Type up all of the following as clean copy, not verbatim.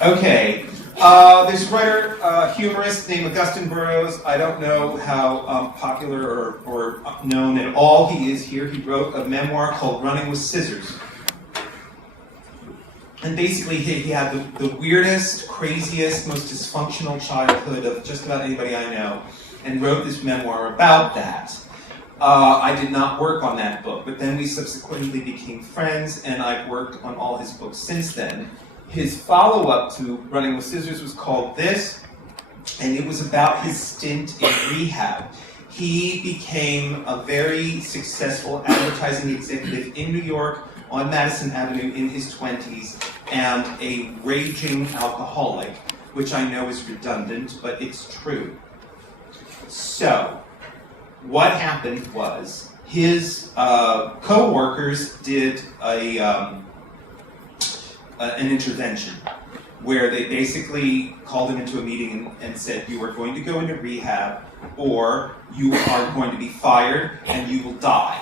Okay, there's a writer, humorist named Augustine Burroughs. I don't know how popular or known at all he is here. He wrote a memoir called Running with Scissors. And basically he had the weirdest, craziest, most dysfunctional childhood of just about anybody I know, and wrote this memoir about that. I did not work on that book, but then we subsequently became friends, and I've worked on all his books since then. His follow-up to Running with Scissors was called This, and it was about his stint in rehab. He became a very successful advertising executive in New York on Madison Avenue in his 20s, and a raging alcoholic, which I know is redundant, but it's true. So, what happened was, his co-workers did an intervention where they basically called him into a meeting and said, you are going to go into rehab, or you are going to be fired and you will die.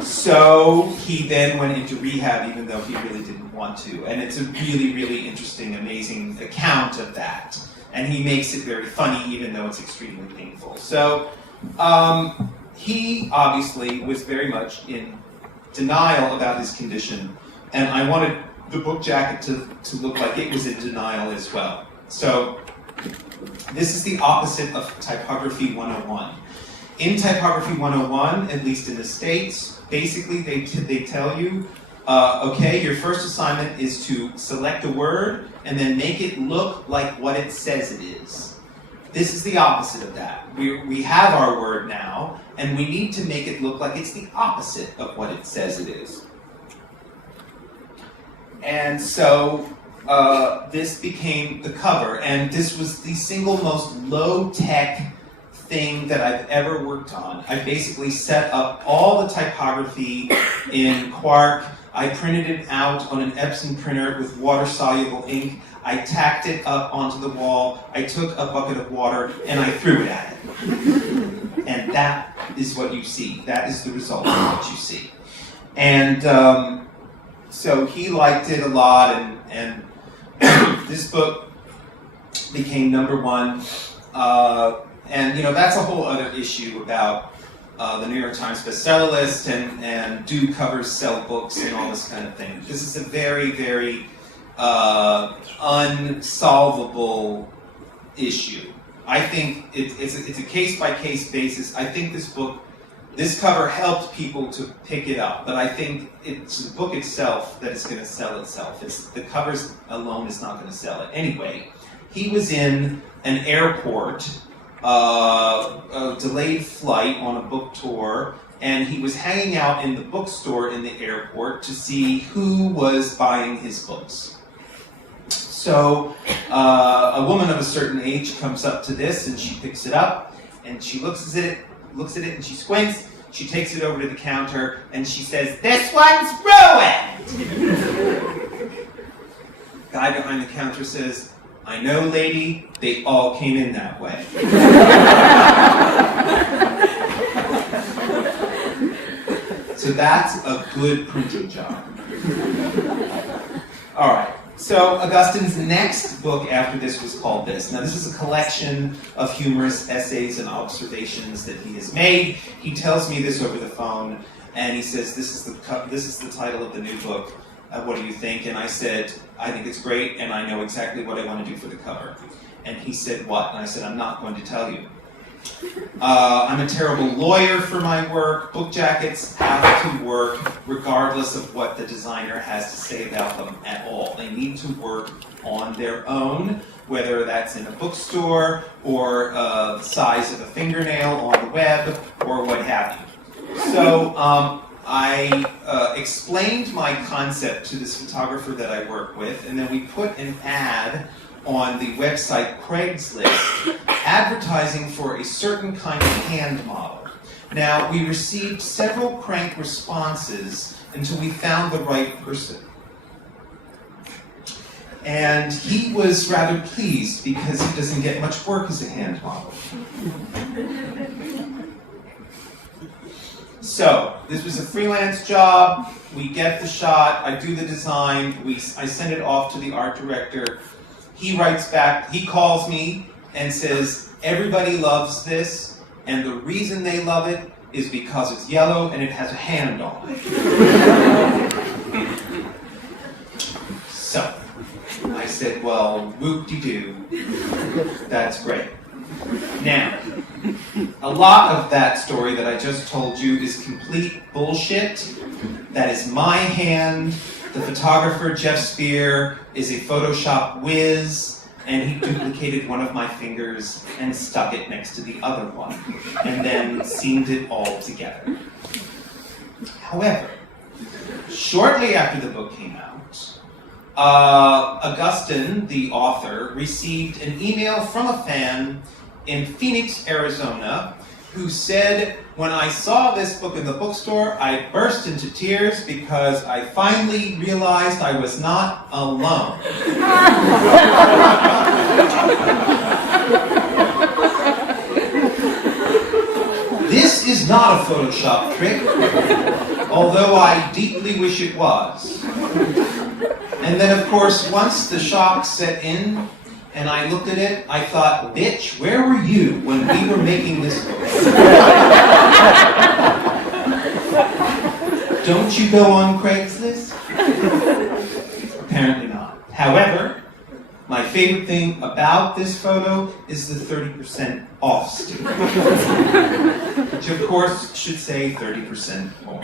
So he then went into rehab even though he really didn't want to. And it's a really, really interesting, amazing account of that. And he makes it very funny even though it's extremely painful. So he obviously was very much in denial about his condition. And I wanted the book jacket to look like it was in denial as well. So this is the opposite of Typography 101. In Typography 101, at least in the States, basically they tell you, okay, your first assignment is to select a word and then make it look like what it says it is. This is the opposite of that. We have our word now, and we need to make it look like it's the opposite of what it says it is. And so this became the cover, and this was the single most low-tech thing that I've ever worked on. I basically set up all the typography in Quark. I printed it out on an Epson printer with water-soluble ink. I tacked it up onto the wall. I took a bucket of water and I threw it at it. And that is what you see. That is the result of what you see. And so he liked it a lot, and this book became #1. And you know, that's a whole other issue about the New York Times bestseller list and do covers sell books and all this kind of thing. This is a very, very unsolvable issue. I think it's a case-by-case basis. I think this cover helped people to pick it up, but I think it's the book itself that is going to sell itself. The covers alone is not going to sell it. Anyway, he was in an airport, a delayed flight on a book tour, and he was hanging out in the bookstore in the airport to see who was buying his books. So a woman of a certain age comes up to this, and she picks it up, and she looks at it, and she squints. She takes it over to the counter, and she says, "This one's ruined!" Guy behind the counter says, "I know, lady, they all came in that way." So that's a good printing job. All right. So Augustine's next book after this was called This. Now this is a collection of humorous essays and observations that he has made. He tells me this over the phone, and he says, this is the title of the new book. What do you think? And I said, I think it's great, and I know exactly what I want to do for the cover. And he said, what? And I said, I'm not going to tell you. I'm a terrible lawyer for my work. Book jackets have to work regardless of what the designer has to say about them at all. They need to work on their own, whether that's in a bookstore or the size of a fingernail on the web or what have you. So I explained my concept to this photographer that I work with, and then we put an ad on the website Craigslist, advertising for a certain kind of hand model. Now, we received several crank responses until we found the right person. And he was rather pleased because he doesn't get much work as a hand model. So, this was a freelance job. We get the shot, I do the design, I send it off to the art director. He writes back, he calls me and says, everybody loves this, and the reason they love it is because it's yellow and it has a hand on it. So, I said, well, whoop-de-doo, that's great. Now, a lot of that story that I just told you is complete bullshit. That is my hand. The photographer, Jeff Spear, is a Photoshop whiz, and he duplicated one of my fingers and stuck it next to the other one, and then seamed it all together. However, shortly after the book came out, Augustine, the author, received an email from a fan in Phoenix, Arizona, who said, when I saw this book in the bookstore, I burst into tears because I finally realized I was not alone. This is not a Photoshop trick, although I deeply wish it was. And then, of course, once the shock set in, and I looked at it, I thought, bitch, where were you when we were making this book? Don't you go on Craigslist? Apparently not. However, my favorite thing about this photo is the 30% off sticker, which of course should say 30% more.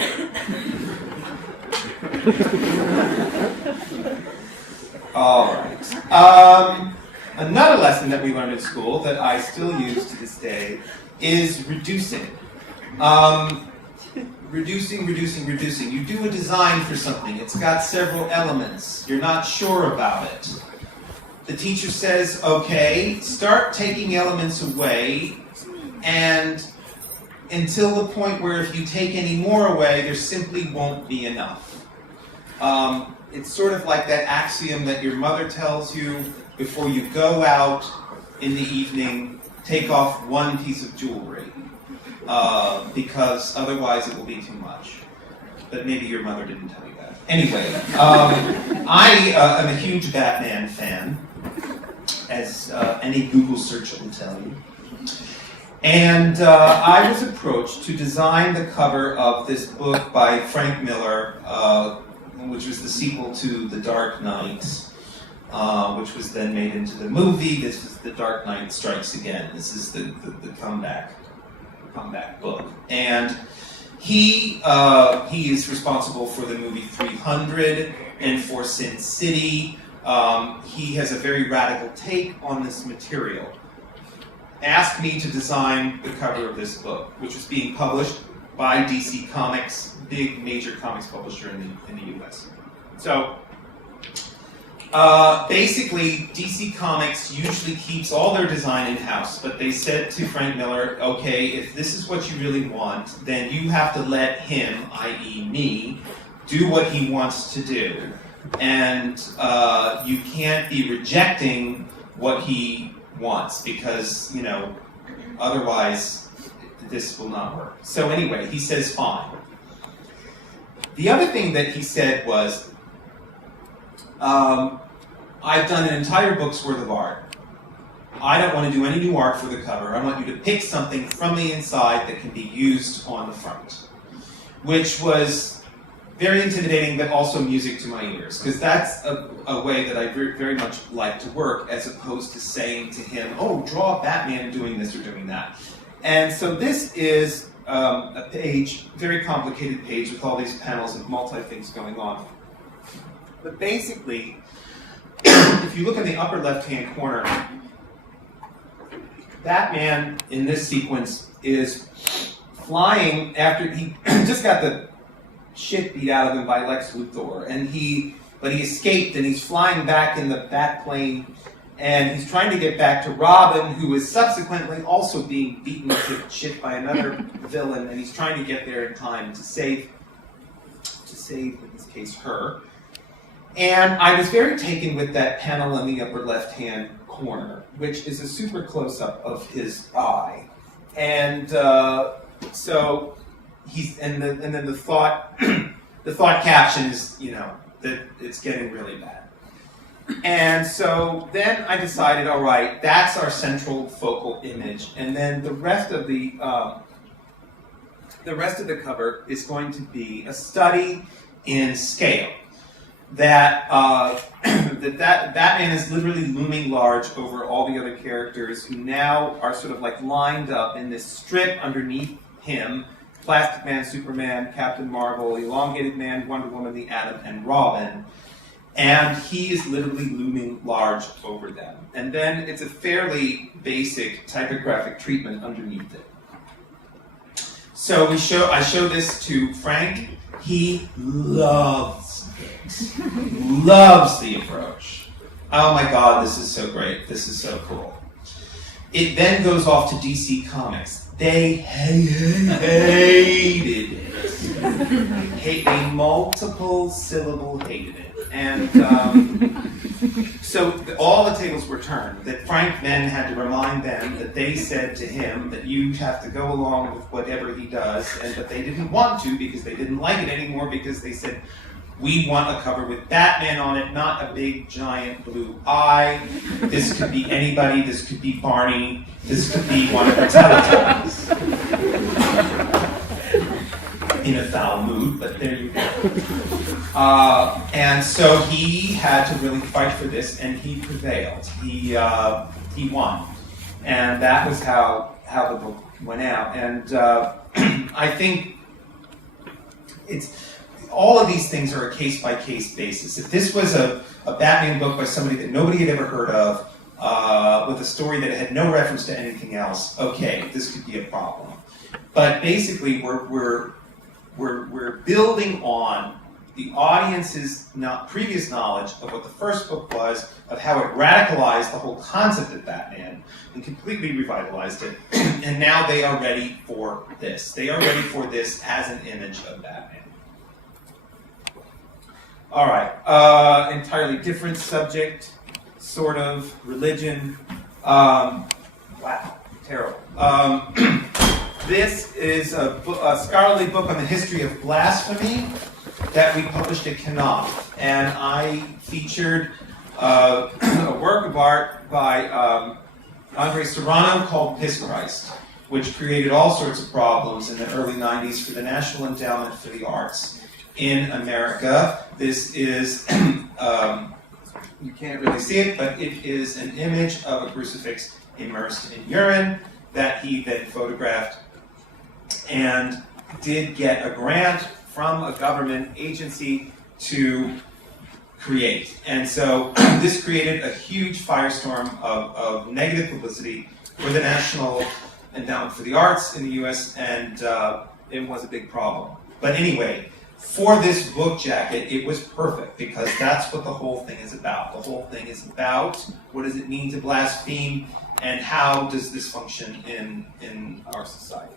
All right. Another lesson that we learned at school that I still use to this day is reducing. Reducing. You do a design for something. It's got several elements. You're not sure about it. The teacher says, okay, start taking elements away, and until the point where if you take any more away, there simply won't be enough. It's sort of like that axiom that your mother tells you before you go out in the evening, take off one piece of jewelry, because otherwise it will be too much. But maybe your mother didn't tell you that. Anyway, I am a huge Batman fan, as any Google search will tell you. And I was approached to design the cover of this book by Frank Miller, which was the sequel to The Dark Knight, which was then made into the movie. This is The Dark Knight Strikes Again. This is the comeback book. And he is responsible for the movie 300 and for Sin City. He has a very radical take on this material. Asked me to design the cover of this book, which was being published by DC Comics, big major comics publisher in the US. So basically, DC Comics usually keeps all their design in-house, but they said to Frank Miller, okay, if this is what you really want, then you have to let him, i.e. me, do what he wants to do. And you can't be rejecting what he wants, because, you know, otherwise this will not work. So anyway, he says fine. The other thing that he said was, I've done an entire book's worth of art. I don't want to do any new art for the cover. I want you to pick something from the inside that can be used on the front. Which was very intimidating, but also music to my ears, because that's a way that I very much like to work, as opposed to saying to him, oh, draw Batman doing this or doing that. And so this is a page, very complicated page with all these panels and multi-things going on. But basically, if you look in the upper left-hand corner, Batman in this sequence is flying after he just got the shit beat out of him by Lex Luthor, but he escaped and he's flying back in the Batplane, and he's trying to get back to Robin, who is subsequently also being beaten to shit by another villain, and he's trying to get there in time to save, in this case, her. And I was very taken with that panel in the upper left-hand corner, which is a super close-up of his eye. And so and then the thought the thought caption is, you know, that it's getting really bad. And so then I decided, all right, that's our central focal image, and then the rest of the cover is going to be a study in scale. That that Batman is literally looming large over all the other characters who now are sort of like lined up in this strip underneath him: Plastic Man, Superman, Captain Marvel, Elongated Man, Wonder Woman, the Atom, and Robin. And he is literally looming large over them. And then it's a fairly basic typographic treatment underneath it. So I show this to Frank. He loves it. Loves the approach. Oh my God, this is so great. This is so cool. It then goes off to DC Comics. They hated it. A multiple syllable hated it. And so all the tables were turned. That Frank then had to remind them that they said to him that you have to go along with whatever he does, but they didn't want to because they didn't like it anymore, because they said, we want a cover with Batman on it, not a big giant blue eye. This could be anybody. This could be Barney. This could be one of the Teletubbies. In a foul mood, but there you go. And so he had to really fight for this, and he prevailed. He won, and that was how the book went out. And I think all of these things are a case-by-case basis. If this was a Batman book by somebody that nobody had ever heard of, with a story that had no reference to anything else, okay, this could be a problem. But basically, we're building on the audience's previous knowledge of what the first book was, of how it radicalized the whole concept of Batman and completely revitalized it. And now they are ready for this. They are ready for this as an image of Batman. All right, entirely different subject, sort of, religion. Wow, terrible. This is a scholarly book on the history of blasphemy that we published at Knopf. And I featured a work of art by Andre Serrano called Piss Christ, which created all sorts of problems in the early 90s for the National Endowment for the Arts in America. This is, you can't really see it, but it is an image of a crucifix immersed in urine that he then photographed and did get a grant from a government agency to create. And so this created a huge firestorm of negative publicity for the National Endowment for the Arts in the US, and it was a big problem. But anyway, for this book jacket, it was perfect, because that's what the whole thing is about. The whole thing is about what does it mean to blaspheme, and how does this function in our society.